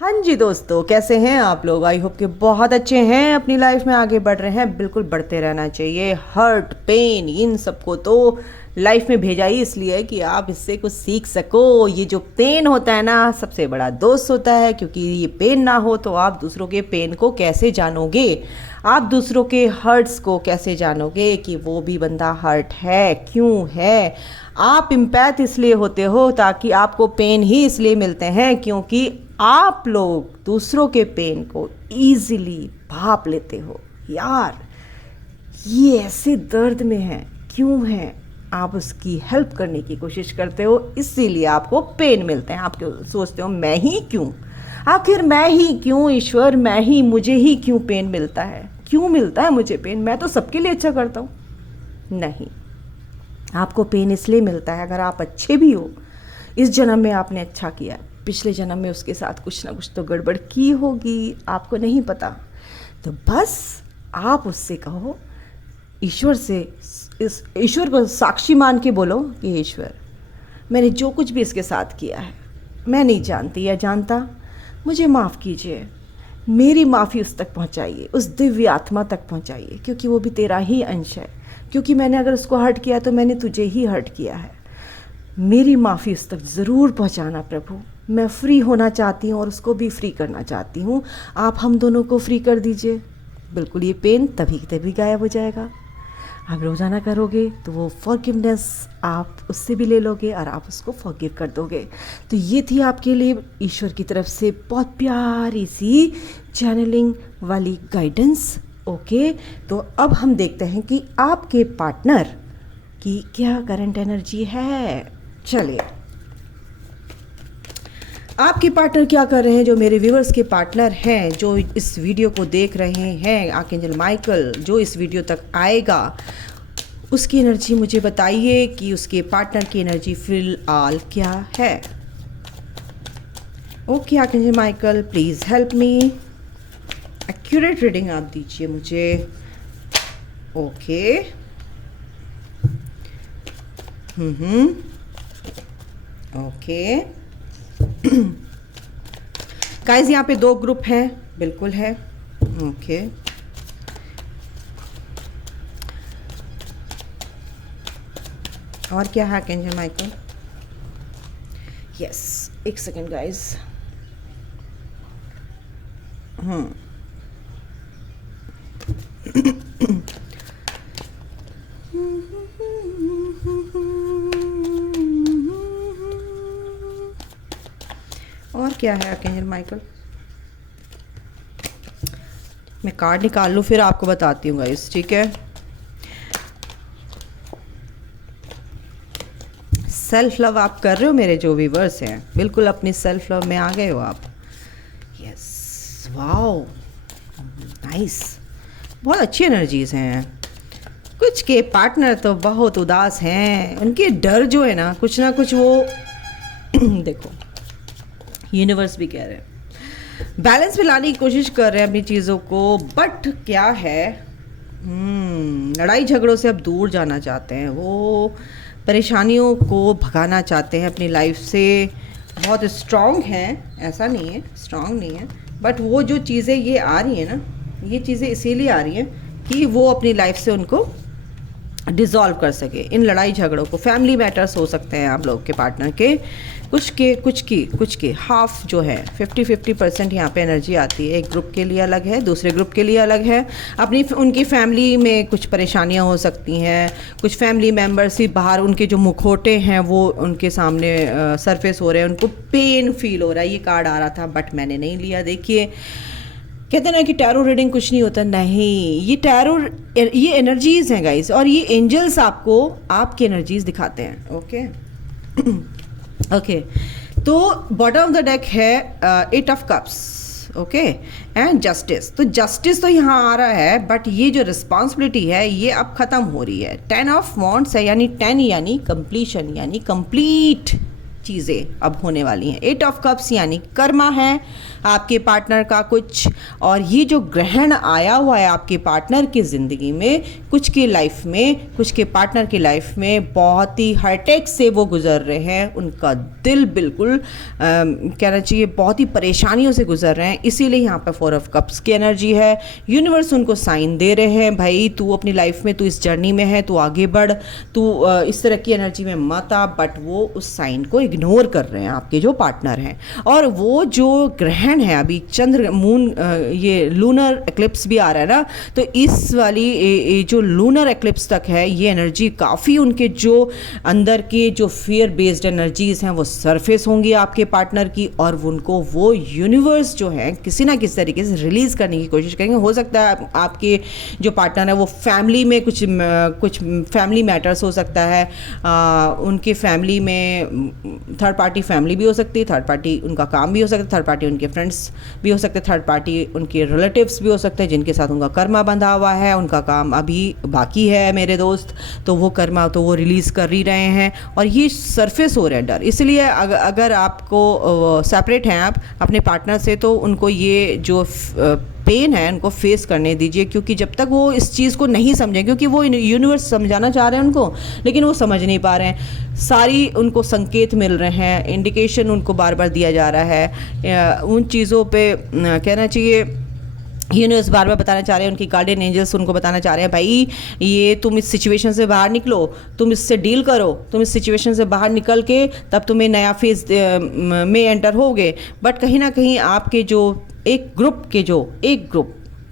हाँ जी दोस्तों, कैसे हैं आप लोग। आई होप कि बहुत अच्छे हैं, अपनी लाइफ में आगे बढ़ रहे हैं। बिल्कुल बढ़ते रहना चाहिए। हर्ट, पेन, इन सबको तो लाइफ में भेजा ही इसलिए है कि आप इससे कुछ सीख सको। ये जो पेन होता है ना, सबसे बड़ा दोस्त होता है, क्योंकि ये पेन ना हो तो आप दूसरों के पेन को कैसे जानोगे, आप दूसरों के हर्ट्स को कैसे जानोगे कि वो भी बंदा हर्ट है, क्यों है। आप इम्पैथ इसलिए होते हो ताकि आपको पेन ही इसलिए मिलते हैं क्योंकि आप लोग दूसरों के पेन को ईजिली भाप लेते हो। यार, ये ऐसे दर्द में है, क्यों है, आप उसकी हेल्प करने की कोशिश करते हो, इसीलिए आपको पेन मिलते हैं। आप सोचते हो मैं ही क्यों, आखिर मैं ही क्यों, ईश्वर मैं ही, मुझे ही क्यों पेन मिलता है, क्यों मिलता है मुझे पेन, मैं तो सबके लिए अच्छा करता हूँ। नहीं, आपको पेन इसलिए मिलता है अगर आप अच्छे भी हो, इस जन्म में आपने अच्छा किया, पिछले जन्म में उसके साथ कुछ ना कुछ तो गड़बड़ की होगी, आपको नहीं पता। तो बस आप उससे कहो, ईश्वर से, इस ईश्वर को साक्षी मान के बोलो कि ईश्वर, मैंने जो कुछ भी इसके साथ किया है, मैं नहीं जानती या जानता, मुझे माफ़ कीजिए। मेरी माफ़ी उस तक पहुंचाइए, उस दिव्य आत्मा तक पहुंचाइए, क्योंकि वो भी तेरा ही अंश है। क्योंकि मैंने अगर उसको हर्ट किया तो मैंने तुझे ही हर्ट किया है। मेरी माफ़ी उस तक ज़रूर पहुंचाना प्रभु। मैं फ्री होना चाहती हूँ और उसको भी फ्री करना चाहती हूँ। आप हम दोनों को फ्री कर दीजिए। बिल्कुल, ये पेन तभी तभी गायब हो जाएगा। आप रोज़ाना करोगे तो वो फॉरगिवनेस आप उससे भी ले लोगे और आप उसको फॉरगिव कर दोगे। तो ये थी आपके लिए ईश्वर की तरफ से बहुत प्यारी सी चैनलिंग वाली गाइडेंस। ओके, तो अब हम देखते हैं कि आपके पार्टनर की क्या करंट एनर्जी है। चलिए, आपके पार्टनर क्या कर रहे हैं, जो मेरे व्यूअर्स के पार्टनर हैं, जो इस वीडियो को देख रहे हैं, आर्कएंजल माइकल जो इस वीडियो तक आएगा, उसकी एनर्जी मुझे बताइए कि उसके पार्टनर की एनर्जी फिलहाल क्या है। Okay archangel Michael, please help me. Accurate reading आप दीजिए मुझे। ओके, ओके गाइज, यहाँ पे दो ग्रुप हैं, बिल्कुल है। ओके, और क्या है आर्कएंजल माइकल। यस, एक सेकेंड गाइज। और क्या है आर्कएंजल माइकल। मैं कार्ड निकाल लूँ फिर आपको बताती हूँ गाइस, ठीक है। सेल्फ लव आप कर रहे हो, मेरे जो व्यूअर्स हैं, बिल्कुल अपनी सेल्फ लव में आ गए हो आप। यस, वाओ, नाइस, बहुत अच्छी एनर्जीज हैं। कुछ के पार्टनर तो बहुत उदास हैं, उनके डर जो है ना कुछ वो देखो, यूनिवर्स भी कह रहे हैं बैलेंस में लाने की कोशिश कर रहे हैं अपनी चीज़ों को, बट क्या है, लड़ाई झगड़ों से अब दूर जाना चाहते हैं, वो परेशानियों को भगाना चाहते हैं अपनी लाइफ से। बहुत स्ट्रॉन्ग हैं, ऐसा नहीं है स्ट्रॉन्ग नहीं है, बट वो जो चीज़ें ये आ रही हैं ना, ये चीज़ें इसीलिए आ रही हैं कि वो अपनी लाइफ से उनको डिज़ोल्व कर सके इन लड़ाई झगड़ों को। फैमिली मैटर्स हो सकते हैं आप लोग के पार्टनर के, कुछ के हाफ जो है 50-50% यहाँ पे एनर्जी आती है। एक ग्रुप के लिए अलग है, दूसरे ग्रुप के लिए अलग है। उनकी फैमिली में कुछ परेशानियाँ हो सकती हैं, कुछ फैमिली मेम्बर्स ही बाहर, उनके जो मुखौटे हैं वो उनके सामने सरफेस हो रहे हैं, उनको पेन फील हो रहा है। ये कार्ड आ रहा था बट मैंने नहीं लिया। देखिए, कहते ना कि टैरो रीडिंग कुछ नहीं होता, नहीं, ये टैरो, ये एनर्जीज हैं गाइस, और ये एंजल्स आपको आपकी एनर्जीज दिखाते हैं। ओके ओके, तो बॉटम ऑफ द डेक है 8 of cups, okay, and justice. तो जस्टिस तो यहाँ आ रहा है, बट ये जो रिस्पॉन्सिबिलिटी है ये अब ख़त्म हो रही है। 10 ऑफ वॉन्ड्स है, यानी 10 यानी कंप्लीशन, यानी कंप्लीट चीज़ें अब होने वाली हैं। 8 ऑफ कप्स यानी कर्मा है, आपके पार्टनर का कुछ। और ये जो ग्रहण आया हुआ है आपके पार्टनर की ज़िंदगी में, कुछ की लाइफ में, कुछ के पार्टनर की लाइफ में बहुत ही हाईटेक से वो गुजर रहे हैं। उनका दिल बिल्कुल कहना चाहिए बहुत ही परेशानियों से गुजर रहे हैं। इसीलिए यहाँ पर 4 ऑफ कप्स की एनर्जी है। यूनिवर्स उनको साइन दे रहे हैं, भाई तू अपनी लाइफ में, तू इस जर्नी में है, तू आगे बढ़, तू इस तरह की एनर्जी में मत आ। बट वो उस साइन को इग्नोर कर रहे हैं आपके जो पार्टनर हैं। और वो जो ग्रहण है अभी चंद्र मून, ये लूनर एक्लिप्स भी आ रहा है ना, तो इस वाली जो लूनर एक्लिप्स तक है ये एनर्जी काफ़ी उनके जो अंदर के जो फियर बेस्ड एनर्जीज हैं वो सरफेस होंगी आपके पार्टनर की, और उनको वो यूनिवर्स जो है किसी ना किसी तरीके से रिलीज़ करने की कोशिश करेंगे। हो सकता है आपके जो पार्टनर है वो फैमिली में कुछ फैमिली मैटर्स हो सकता है, उनके फैमिली में थर्ड पार्टी फैमिली भी हो सकती है, थर्ड पार्टी उनका काम भी हो सकता है, थर्ड पार्टी उनके फ्रेंड्स भी हो सकते हैं, थर्ड पार्टी उनके रिलेटिव्स भी हो सकते हैं जिनके साथ उनका कर्मा बंधा हुआ है, उनका काम अभी बाकी है मेरे दोस्त, तो वो कर्मा तो वो रिलीज़ कर ही रहे हैं। और ये सरफेस हो रहा है डर। इसलिए अगर आपको सेपरेट हैं आप अपने पार्टनर से, तो उनको ये जो पेन है उनको फेस करने दीजिए, क्योंकि जब तक वो इस चीज़ को नहीं समझें, क्योंकि वो यूनिवर्स समझाना चाह रहे हैं उनको, लेकिन वो समझ नहीं पा रहे हैं। सारी उनको संकेत मिल रहे हैं, इंडिकेशन उनको बार बार दिया जा रहा है, उन चीज़ों पे कहना चाहिए यूनिवर्स बार बार बताना चाह रहे हैं, उनकी गार्डियन एंजल्स उनको बताना चाह रहे हैं, भाई ये तुम इस सिचुएशन से बाहर निकलो, तुम इससे डील करो, तुम इस सिचुएशन से बाहर निकल के तब तुम्हें नया फेज में एंटर होगे। बट कहीं ना कहीं आपके जो एक ग्रुप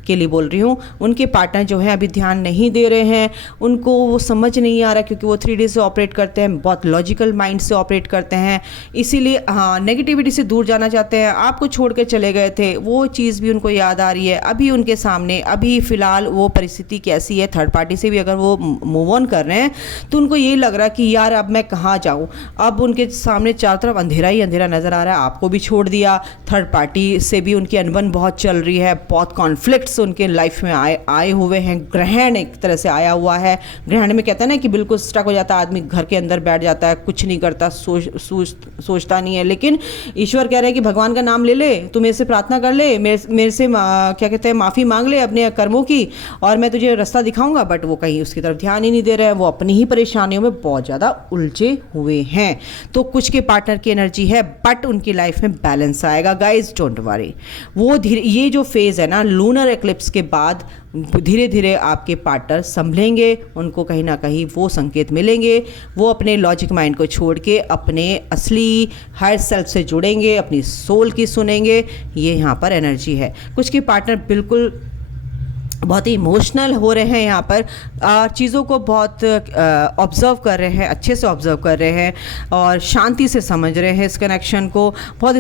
के लिए बोल रही हूँ, उनके पार्टनर जो हैं अभी ध्यान नहीं दे रहे हैं, उनको वो समझ नहीं आ रहा, क्योंकि वो 3D से ऑपरेट करते हैं, बहुत लॉजिकल माइंड से ऑपरेट करते हैं। इसीलिए हाँ, नेगेटिविटी से दूर जाना चाहते हैं। आपको छोड़ के चले गए थे, वो चीज़ भी उनको याद आ रही है अभी उनके सामने। अभी फ़िलहाल वो परिस्थिति कैसी है, थर्ड पार्टी से भी अगर वो मूव ऑन कर रहे हैं तो उनको ये लग रहा है कि यार अब मैं कहाँ जाऊँ। अब उनके सामने चारों तरफ अंधेरा ही अंधेरा नज़र आ रहा है। आपको भी छोड़ दिया, थर्ड पार्टी से भी उनकी अनबन बहुत चल रही है, बहुत कॉन्फ्लिक्ट्स उनके लाइफ में आए हुए हैं। ग्रहण एक तरह से आया हुआ है। ग्रहण में कहते हैं ना कि बिल्कुल स्टक हो जाता है आदमी, घर के अंदर बैठ जाता है, कुछ नहीं करता, सोचता नहीं है। लेकिन ईश्वर कह रहे हैं कि भगवान का नाम ले ले, तू मेरे से प्रार्थना कर ले, मेरे से क्या कहते हैं माफ़ी मांग ले अपने कर्मों की, और मैं तुझे रास्ता दिखाऊंगा। बट वो कहीं उसकी तरफ ध्यान ही नहीं दे रहे हैं, वो अपनी ही परेशानियों में बहुत ज़्यादा उलझे हुए हैं। तो कुछ के पार्टनर की एनर्जी है, बट उनकी लाइफ में बैलेंस आएगा गाइज, डोंट वरी। वो धीरे, ये जो फेज़ है ना लूनर एक्लिप्स के बाद, धीरे धीरे आपके पार्टनर संभलेंगे, उनको कहीं ना कहीं वो संकेत मिलेंगे, वो अपने लॉजिक माइंड को छोड़ के अपने असली हायर सेल्फ से जुड़ेंगे, अपनी सोल की सुनेंगे। ये यहाँ पर एनर्जी है। कुछ के पार्टनर बिल्कुल बहुत ही इमोशनल हो रहे हैं, यहाँ पर चीज़ों को बहुत ऑब्ज़र्व कर रहे हैं, अच्छे से ऑब्ज़र्व कर रहे हैं और शांति से समझ रहे हैं इस कनेक्शन को। बहुत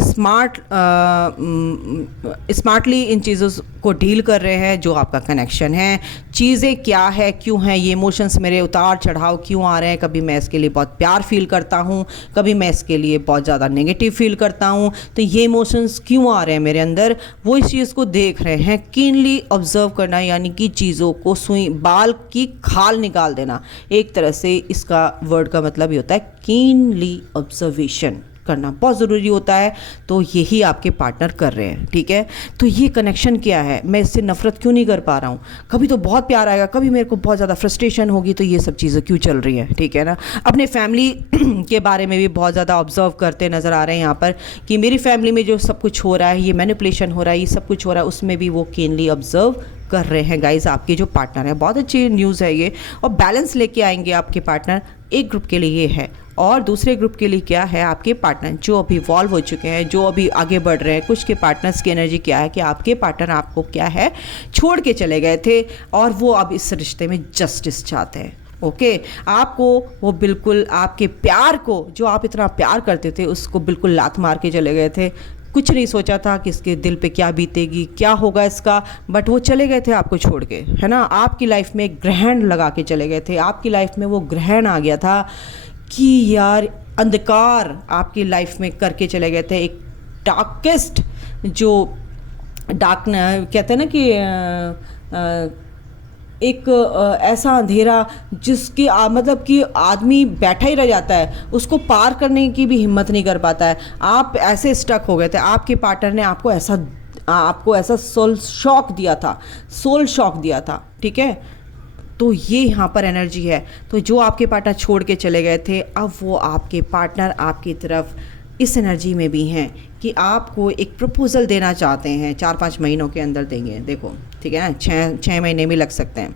स्मार्टली इन चीज़ों को डील कर रहे हैं जो आपका कनेक्शन है। चीज़ें क्या है, क्यों हैं ये इमोशंस, मेरे उतार चढ़ाव क्यों आ रहे हैं। कभी मैं इसके लिए बहुत प्यार फील करता हूँ, कभी मैं इसके लिए बहुत ज़्यादा नेगेटिव फील करता हूँ, तो ये इमोशंस क्यों आ रहे हैं मेरे अंदर, वो इस चीज़ को देख रहे हैं। कीनली ऑब्ज़र्व करना, यानी कि चीज़ों को सुई बाल की खाल निकाल देना। एक तरह से इसका वर्ड का मतलब ये होता है कीनली ऑब्जर्वेशन करना बहुत ज़रूरी होता है। तो यही आपके पार्टनर कर रहे हैं, ठीक है। तो ये कनेक्शन क्या है, मैं इससे नफरत क्यों नहीं कर पा रहा हूँ, कभी तो बहुत प्यार आएगा, कभी मेरे को बहुत ज़्यादा फ्रस्ट्रेशन होगी, तो ये सब चीज़ें क्यों चल रही हैं, ठीक है ना। अपने फैमिली के बारे में भी बहुत ज़्यादा ऑब्जर्व करते नज़र आ रहे हैं यहाँ पर कि मेरी फैमिली में जो सब कुछ हो रहा है, ये मैनिपुलेशन हो रहा है, ये सब कुछ हो रहा है, उसमें भी वो कीनली ऑब्जर्व कर रहे हैं गाइज आपके जो पार्टनर है। बहुत अच्छी न्यूज़ है ये, और बैलेंस लेके आएंगे आपके पार्टनर। एक ग्रुप के लिए ये है, और दूसरे ग्रुप के लिए क्या है, आपके पार्टनर जो अभी इवॉल्व हो चुके हैं, जो अभी आगे बढ़ रहे हैं। कुछ के पार्टनर्स की एनर्जी क्या है कि आपके पार्टनर आपको क्या है छोड़ के चले गए थे, और वो अब इस रिश्ते में जस्टिस चाहते हैं। ओके, आपको वो बिल्कुल आपके प्यार को, जो आप इतना प्यार करते थे, उसको बिल्कुल लात मार के चले गए थे। कुछ नहीं सोचा था कि इसके दिल पे क्या बीतेगी, क्या होगा इसका, बट वो चले गए थे आपको छोड़ के, है ना। आपकी लाइफ में ग्रहण लगा के चले गए थे। आपकी लाइफ में वो ग्रहण आ गया था कि यार अंधकार आपकी लाइफ में करके चले गए थे। एक डार्केस्ट जो कहते हैं ना कि एक ऐसा अंधेरा जिसके मतलब कि आदमी बैठा ही रह जाता है, उसको पार करने की भी हिम्मत नहीं कर पाता है। आप ऐसे स्टक हो गए थे, आपके पार्टनर ने आपको ऐसा सोल शॉक दिया था, ठीक है। तो ये यहाँ पर एनर्जी है। तो जो आपके पार्टनर छोड़ के चले गए थे, अब वो आपके पार्टनर आपकी तरफ इस एनर्जी में भी हैं कि आपको एक प्रपोज़ल देना चाहते हैं, 4-5 महीनों के अंदर देंगे। देखो, ठीक है ना, 6 महीने भी लग सकते हैं।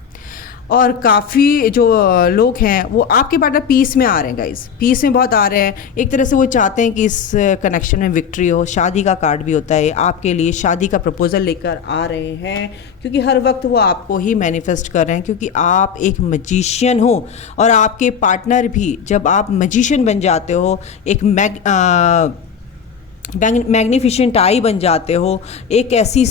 और काफ़ी जो लोग हैं वो आपके पार्टनर पीस में आ रहे हैं गाइस, पीस में बहुत आ रहे हैं। एक तरह से वो चाहते हैं कि इस कनेक्शन में विक्ट्री हो। शादी का कार्ड भी होता है, आपके लिए शादी का प्रपोज़ल लेकर आ रहे हैं, क्योंकि हर वक्त वो आपको ही मैनिफेस्ट कर रहे हैं, क्योंकि आप एक मजिशियन हो। और आपके पार्टनर भी, जब आप मजिशियन बन जाते हो, एक मैग्निफिशेंट आई बन जाते हो, एक ऐसी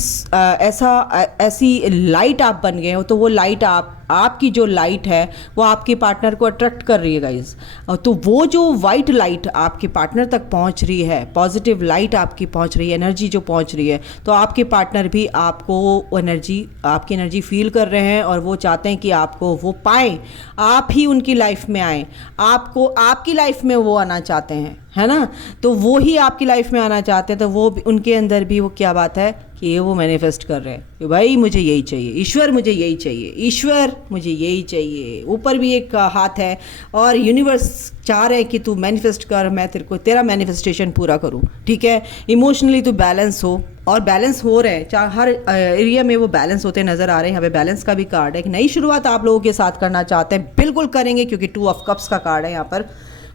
लाइट आप बन गए हो, तो वो लाइट आपकी जो लाइट है वो आपके पार्टनर को अट्रैक्ट कर रही है गाइस। तो वो जो वाइट लाइट आपके पार्टनर तक पहुंच रही है, पॉजिटिव लाइट आपकी पहुंच रही है, एनर्जी जो पहुंच रही है, तो आपके पार्टनर भी आपकी एनर्जी फील कर रहे हैं और वो चाहते हैं कि आपको वो पाएं, आप ही उनकी लाइफ में आएँ, आपको आपकी लाइफ में वो आना चाहते हैं, है ना। तो वो ही आपकी लाइफ में आना चाहते हैं। तो वो उनके अंदर भी वो क्या बात है कि वो मैनिफेस्ट कर रहे हैं कि भाई मुझे यही चाहिए, ईश्वर मुझे यही चाहिए, ईश्वर मुझे यही चाहिए। ऊपर भी एक हाथ है और यूनिवर्स चाह रहे हैं कि तू मैनिफेस्ट कर, मैं तेरा मैनिफेस्टेशन पूरा करूं, ठीक है। इमोशनली तू बैलेंस हो, और बैलेंस हो रहे हैं, हर एरिया में वो बैलेंस होते नज़र आ रहे हैं। यहाँ पे बैलेंस का भी कार्ड है। एक नई शुरुआत आप लोगों के साथ करना चाहते हैं, बिल्कुल करेंगे, क्योंकि 2 ऑफ कप्स का कार्ड है यहाँ पर।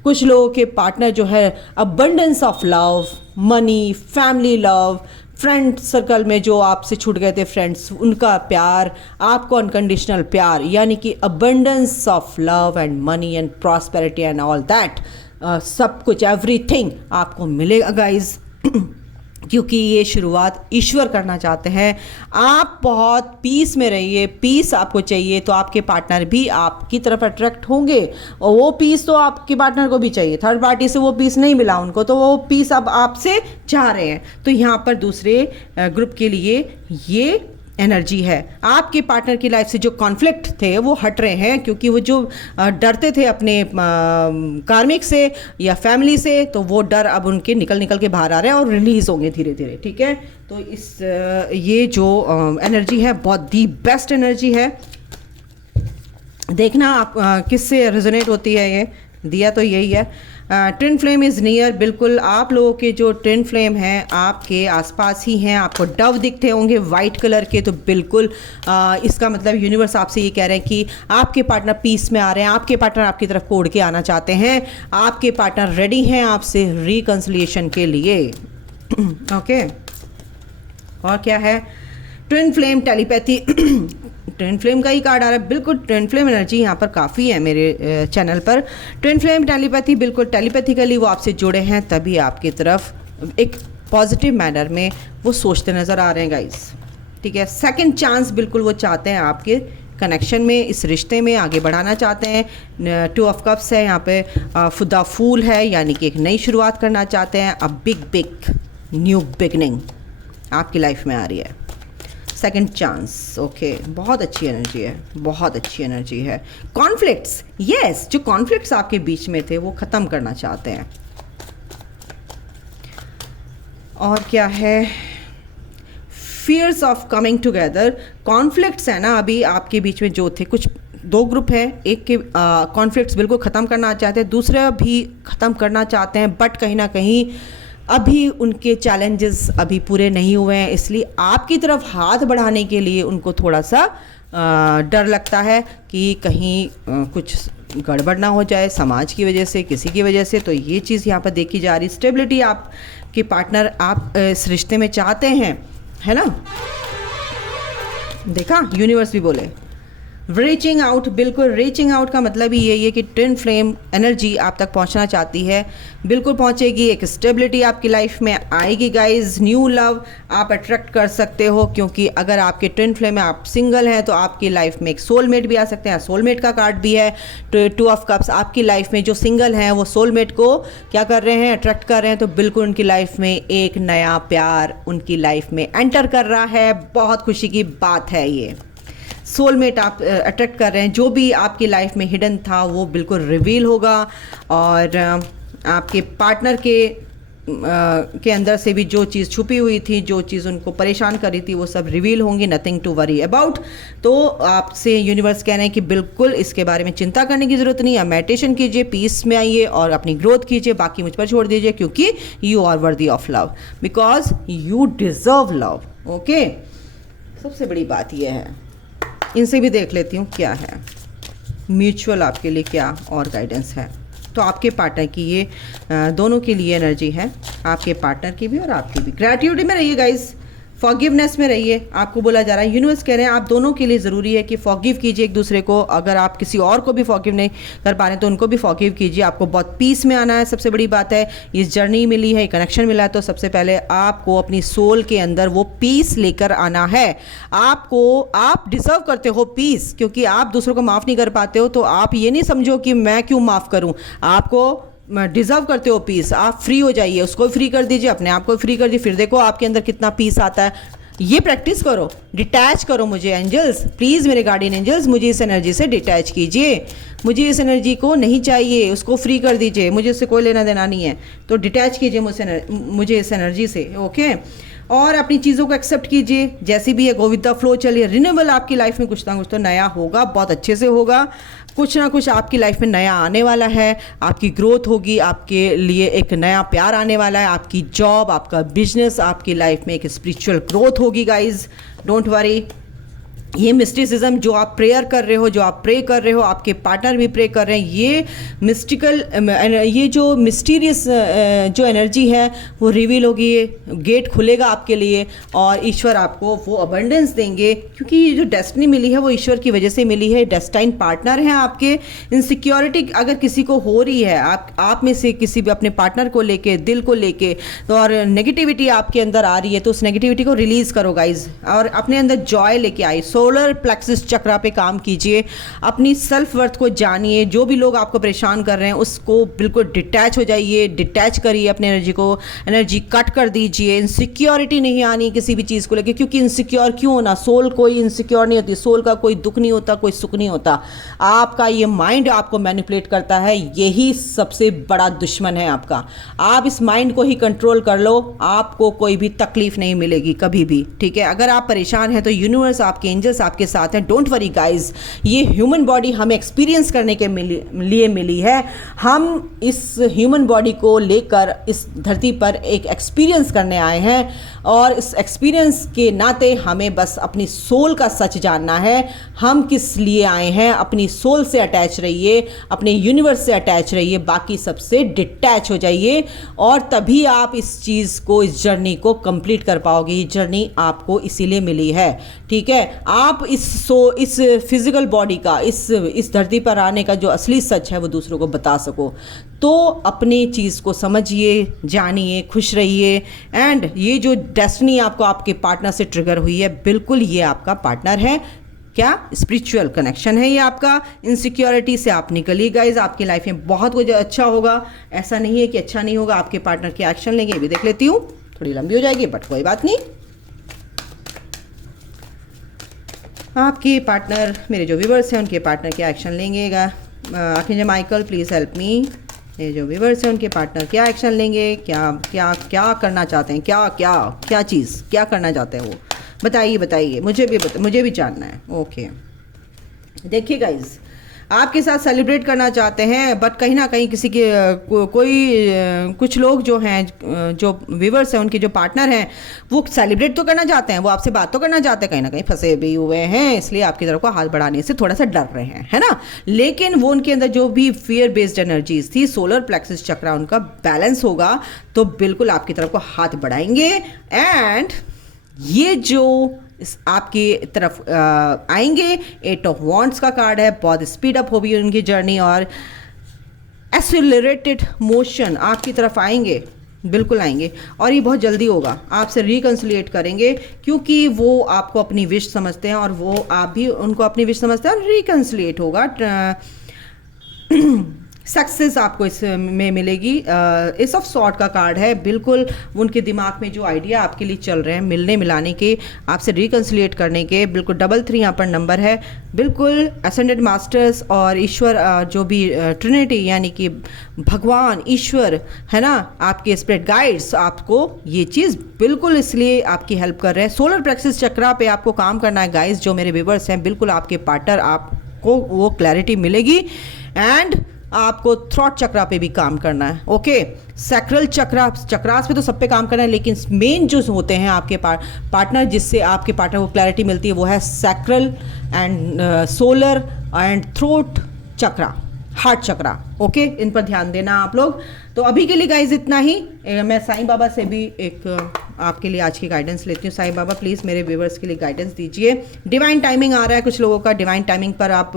कुछ लोगों के पार्टनर जो है abundance of love, money, family love, friend circle में जो आपसे छूट गए थे फ्रेंड्स, उनका प्यार, आपको अनकंडीशनल प्यार, यानी कि abundance of love and money and prosperity and all that, सब कुछ, एवरीथिंग आपको मिलेगा गाइज। क्योंकि ये शुरुआत ईश्वर करना चाहते हैं। आप बहुत पीस में रहिए, पीस आपको चाहिए, तो आपके पार्टनर भी आपकी तरफ अट्रैक्ट होंगे, और वो पीस तो आपके पार्टनर को भी चाहिए। थर्ड पार्टी से वो पीस नहीं मिला उनको, तो वो पीस अब आपसे चाह रहे हैं। तो यहाँ पर दूसरे ग्रुप के लिए ये एनर्जी है। आपके पार्टनर की लाइफ से जो कॉन्फ्लिक्ट थे वो हट रहे हैं, क्योंकि वो जो डरते थे अपने कार्मिक से या फैमिली से, तो वो डर अब उनके निकल के बाहर आ रहे हैं और रिलीज होंगे धीरे धीरे, ठीक है। तो ये जो एनर्जी है बहुत दी बेस्ट एनर्जी है। देखना आप किससे रेजोनेट होती है। ये दिया तो यही है, ट्विन फ्लेम इज़ नियर। बिल्कुल आप लोगों के जो ट्विन फ्लेम हैं आपके आसपास ही हैं। आपको डव दिखते होंगे वाइट कलर के, तो बिल्कुल इसका मतलब यूनिवर्स आपसे ये कह रहे हैं कि आपके पार्टनर पीस में आ रहे हैं, आपके पार्टनर आपकी तरफ कोड़ के आना चाहते हैं, आपके पार्टनर रेडी हैं आपसे रिकंसिलिएशन के लिए। ओके, और क्या है, twin flame telepathy. Twin flame का ही कार्ड आ रहा है। बिल्कुल ट्विन फ्लेम एनर्जी यहाँ पर काफ़ी है मेरे चैनल पर। ट्विन फ्लेम टेलीपैथी, बिल्कुल टेलीपैथिकली वो आपसे जुड़े हैं, तभी आपकी तरफ एक पॉजिटिव मैनर में वो सोचते नज़र आ रहे हैं गाइस, ठीक है। सेकंड चांस बिल्कुल वो चाहते हैं आपके कनेक्शन में, इस रिश्ते में आगे बढ़ाना चाहते हैं। 2 ऑफ कप्स है यहाँ पे, फुदा फूल है, यानी कि एक नई शुरुआत करना चाहते हैं। अ बिग न्यू बिगनिंग आपकी लाइफ में आ रही है। सेकंड चांस, ओके, बहुत अच्छी एनर्जी है, बहुत अच्छी एनर्जी है। कॉन्फ्लिक्ट्स, यस, जो कॉन्फ्लिक्ट्स आपके बीच में थे वो ख़त्म करना चाहते हैं। और क्या है, fears of coming together. Conflicts है ना अभी आपके बीच में जो थे, कुछ 2 ग्रुप है, एक के कॉन्फ्लिक्ट्स बिल्कुल ख़त्म करना चाहते हैं, दूसरा भी ख़त्म करना चाहते हैं, बट कहीं ना कहीं अभी उनके चैलेंजेस अभी पूरे नहीं हुए हैं, इसलिए आपकी तरफ हाथ बढ़ाने के लिए उनको थोड़ा सा डर लगता है कि कहीं कुछ गड़बड़ ना हो जाए समाज की वजह से, किसी की वजह से। तो ये चीज़ यहाँ पर देखी जा रही। स्टेबिलिटी आपके पार्टनर आप इस रिश्ते में चाहते हैं, है ना। देखा, यूनिवर्स भी बोले रीचिंग आउट। बिल्कुल रीचिंग आउट का मतलब ही यही है कि ट्विन फ्लेम एनर्जी आप तक पहुंचना चाहती है, बिल्कुल पहुंचेगी। एक स्टेबिलिटी आपकी लाइफ में आएगी गाइज। न्यू लव आप अट्रैक्ट कर सकते हो, क्योंकि अगर आपके ट्विन फ्लेम में आप सिंगल हैं तो आपकी लाइफ में एक सोलमेट भी आ सकते हैं। सोलमेट का कार्ड भी है 2 ऑफ कप्स। आपकी लाइफ में जो सिंगल हैं वो सोलमेट को क्या कर रहे हैं, अट्रैक्ट कर रहे हैं। तो बिल्कुल उनकी लाइफ में एक नया प्यार उनकी लाइफ में एंटर कर रहा है। बहुत खुशी की बात है ये। सोलमेट आप अट्रैक्ट कर रहे हैं, जो भी आपकी लाइफ में हिडन था वो बिल्कुल रिवील होगा, और आपके पार्टनर के अंदर से भी जो चीज़ छुपी हुई थी, जो चीज़ उनको परेशान कर रही थी, वो सब रिवील होंगी, नथिंग टू वरी अबाउट। तो आपसे यूनिवर्स कह रहे हैं कि बिल्कुल इसके बारे में चिंता करने की ज़रूरत नहीं है। मेडिटेशन कीजिए, पीस में आइए और अपनी ग्रोथ कीजिए, बाकी मुझ पर छोड़ दीजिए, क्योंकि you are worthy of love, because you deserve love. Okay, सबसे बड़ी बात यह है। इनसे भी देख लेती हूँ क्या है म्यूचुअल आपके लिए, क्या और गाइडेंस है। तो आपके पार्टनर की ये दोनों के लिए एनर्जी है, आपके पार्टनर की भी और आपकी भी। ग्रैटिट्यूड में रहिए गाइस, फॉरगिवनेस में रहिए। आपको बोला जा रहा है, यूनिवर्स कह रहे हैं आप दोनों के लिए ज़रूरी है कि फॉरगिव कीजिए एक दूसरे को। अगर आप किसी और को भी फॉरगिव नहीं कर पा रहे तो उनको भी फॉरगिव कीजिए। आपको बहुत पीस में आना है, सबसे बड़ी बात है। इस जर्नी मिली है, कनेक्शन मिला है, तो सबसे पहले आपको अपनी सोल के अंदर वो पीस लेकर आना है। आप डिज़र्व करते हो पीस, क्योंकि आप दूसरों को माफ़ नहीं कर पाते हो। तो आप ये नहीं समझो कि मैं क्यों माफ़ करूँ, आपको डिज़र्व करते हो पीस। आप फ्री हो जाइए, उसको फ्री कर दीजिए, अपने आप को फ्री कर दीजिए, फिर देखो आपके अंदर कितना पीस आता है। ये प्रैक्टिस करो, डिटैच करो। मुझे एंजल्स प्लीज़, मेरे गार्डियन एंजल्स, मुझे इस एनर्जी से डिटैच कीजिए। मुझे इस एनर्जी को नहीं चाहिए, उसको फ्री कर दीजिए, मुझे उससे कोई लेना देना नहीं है। तो डिटैच कीजिए मुझे इस एनर्जी से। ओके, और अपनी चीज़ों को एक्सेप्ट कीजिए, जैसी भी है, गो विद द फ्लो चलिए। रिन्यूअल आपकी लाइफ में कुछ ना कुछ तो नया होगा, बहुत अच्छे से होगा। कुछ ना कुछ आपकी लाइफ में नया आने वाला है, आपकी ग्रोथ होगी, आपके लिए एक नया प्यार आने वाला है, आपकी जॉब, आपका बिजनेस, आपकी लाइफ में एक स्पिरिचुअल ग्रोथ होगी गाइज, डोंट वरी। ये मिस्टिसिज्म जो आप प्रेयर कर रहे हो, जो आप प्रे कर रहे हो, आपके पार्टनर भी प्रे कर रहे हैं, ये मिस्टिकल, ये जो मिस्टीरियस जो एनर्जी है वो रिवील होगी, गेट खुलेगा आपके लिए, और ईश्वर आपको वो अबंडेंस देंगे, क्योंकि ये जो डेस्टिनी मिली है वो ईश्वर की वजह से मिली है। डेस्टाइन पार्टनर हैं आपके। इनसिक्योरिटी अगर किसी को हो रही है, आप में से किसी भी अपने पार्टनर को लेके, दिल को लेके, तो और नेगेटिविटी आपके अंदर आ रही है, तो उस नेगेटिविटी को रिलीज़ करो गाइज, और अपने अंदर जॉय लेके आई। सोलर प्लेक्सिस चक्रा पे काम कीजिए, अपनी सेल्फ वर्थ को जानिए। जो भी लोग आपको परेशान कर रहे हैं उसको बिल्कुल डिटैच हो जाइए, डिटैच करिए अपने एनर्जी को, एनर्जी कट कर दीजिए। इनसिक्योरिटी नहीं आनी किसी भी चीज़ को लेकर, क्योंकि इनसिक्योर क्यों होना, सोल कोई इनसिक्योर नहीं होती, सोल का कोई दुख नहीं होता, कोई सुख नहीं होता। आपका ये माइंड आपको मैनिपुलेट करता है, यही सबसे बड़ा दुश्मन है आपका। आप इस माइंड को ही कंट्रोल कर लो, आपको कोई भी तकलीफ नहीं मिलेगी कभी भी, ठीक है। अगर आप परेशान हैं तो यूनिवर्स, आपके एंजल्स आपके साथ हैं, डोंट वरी गाइज। ये ह्यूमन बॉडी हमें एक्सपीरियंस करने के लिए मिली है। हम इस ह्यूमन बॉडी को लेकर इस धरती पर एक एक्सपीरियंस करने आए हैं, और इस एक्सपीरियंस के नाते हमें बस अपनी सोल का सच जानना है। हम किस लिए आए हैं, अपनी सोल से अटैच रहिए, अपने यूनिवर्स से अटैच रहिए, बाकी सबसे डिटैच हो जाइए, और तभी आप इस चीज़ को, इस जर्नी को कंप्लीट कर पाओगे। ये जर्नी आपको इसीलिए मिली है, ठीक है। आप इस फिजिकल बॉडी का, इस धरती पर आने का जो असली सच है वो दूसरों को बता सको। तो अपनी चीज़ को समझिए, जानिए, खुश रहिए। एंड ये जो डेस्टिनी आपको आपके पार्टनर से ट्रिगर हुई है, बिल्कुल ये आपका पार्टनर है। क्या स्पिरिचुअल कनेक्शन है ये आपका। इनसिक्योरिटी से आप निकलिए गाइज, आपकी लाइफ में बहुत कुछ अच्छा होगा। ऐसा नहीं है कि अच्छा नहीं होगा, आपके पार्टनर के एक्शन लेंगे। ये भी देख लेती हूँ, थोड़ी लंबी हो जाएगी बट कोई बात नहीं। आपके पार्टनर, मेरे जो व्यूवर्स हैं उनके पार्टनर क्या एक्शन लेंगे। आखिर माइकल प्लीज़ हेल्प मी। ये जो व्यूवर्स हैं उनके पार्टनर क्या एक्शन लेंगे, क्या क्या क्या करना चाहते हैं, क्या चीज़ क्या करना चाहते हैं वो बताइए, मुझे भी जानना है। ओके, देखिए गाइज, आपके साथ सेलिब्रेट करना चाहते हैं, बट कहीं ना कहीं किसी के कुछ लोग जो हैं, जो व्यूवर्स हैं, उनके जो पार्टनर हैं, वो सेलिब्रेट तो करना चाहते हैं, वो आपसे बात तो करना चाहते हैं, कहीं ना कहीं फंसे भी हुए हैं, इसलिए आपकी तरफ को हाथ बढ़ाने से थोड़ा सा डर रहे हैं, है ना। लेकिन वो उनके अंदर जो भी फियर बेस्ड एनर्जीज थी, सोलर प्लेक्सिस चक्रा उनका बैलेंस होगा, तो बिल्कुल आपकी तरफ को हाथ बढ़ाएंगे। एंड ये जो आपकी तरफ आएंगे, 8 ऑफ वॉन्ड्स का कार्ड है, बहुत स्पीड अप होगी उनकी जर्नी, और एक्सेलरेटेड मोशन आपकी तरफ आएंगे, बिल्कुल आएंगे, और ये बहुत जल्दी होगा। आपसे रिकन्सिलिएट करेंगे, क्योंकि वो आपको अपनी विश समझते हैं, और वो आप भी उनको अपनी विश समझते हैं, और रिकन्सिलिएट होगा। सक्सेस आपको इसमें मिलेगी। एस ऑफ सॉर्ड का कार्ड है, बिल्कुल उनके दिमाग में जो आइडिया आपके लिए चल रहे हैं मिलने मिलाने के, आपसे रिकन्सिलिएट करने के, बिल्कुल 3 यहाँ पर नंबर है, बिल्कुल असेंडेड मास्टर्स और ईश्वर जो भी ट्रिनिटी यानी कि भगवान ईश्वर है ना, आपके स्पिरिट गाइड्स आपको ये चीज़ बिल्कुल इसलिए आपकी हेल्प कर रहे हैं। सोलर प्लेक्सस चक्रा पे आपको काम करना है गाइस, जो मेरे व्यूवर्स हैं, बिल्कुल आपके पार्टनर आपको वो क्लैरिटी मिलेगी। एंड आपको थ्रॉट चक्रा पे भी काम करना है। ओके, सैक्रल चक्रास पे तो सब पे काम करना है, लेकिन मेन जो होते हैं आपके पार्टनर, जिससे आपके पार्टनर को क्लैरिटी मिलती है, वो है sacral and solar and throat chakra, heart chakra. Okay, इन पर ध्यान देना आप लोग। तो अभी के लिए गाइज इतना ही। मैं साईं बाबा से भी एक आपके लिए आज की गाइडेंस लेती हूँ। साईं बाबा प्लीज़ मेरे व्यूवर्स के लिए गाइडेंस दीजिए। डिवाइन टाइमिंग आ रहा है कुछ लोगों का, डिवाइन टाइमिंग पर आप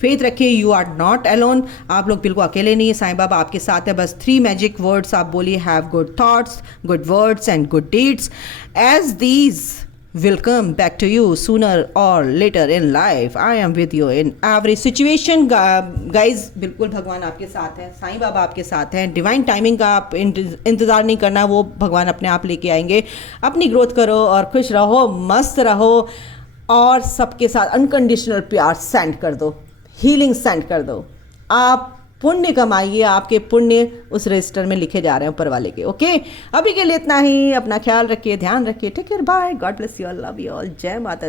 फेथ रखिए। यू आर नॉट अलोन, आप लोग बिल्कुल अकेले नहीं है, साईं बाबा आपके साथ है। बस 3 मैजिक वर्ड्स आप बोलिए, have good thoughts, good words and good deeds, as these will come back to you sooner or later in life. I am with you in every situation. Guys, बिल्कुल भगवान आपके साथ हैं, साईं बाबा आपके साथ हैं। डिवाइन टाइमिंग का आप इंतज़ार नहीं करना, वो भगवान अपने आप लेके आएंगे। अपनी ग्रोथ करो और खुश रहो, मस्त रहो, और सबके साथ अनकंडीशनल प्यार सेंड कर दो, हीलिंग सेंड कर दो। आप पुण्य कमाइए, आपके पुण्य उस रजिस्टर में लिखे जा रहे हैं ऊपर वाले के। ओके, अभी के लिए इतना ही। अपना ख्याल रखिए, ध्यान रखिए, take care, bye, God bless you all, love you all, जय माता दी।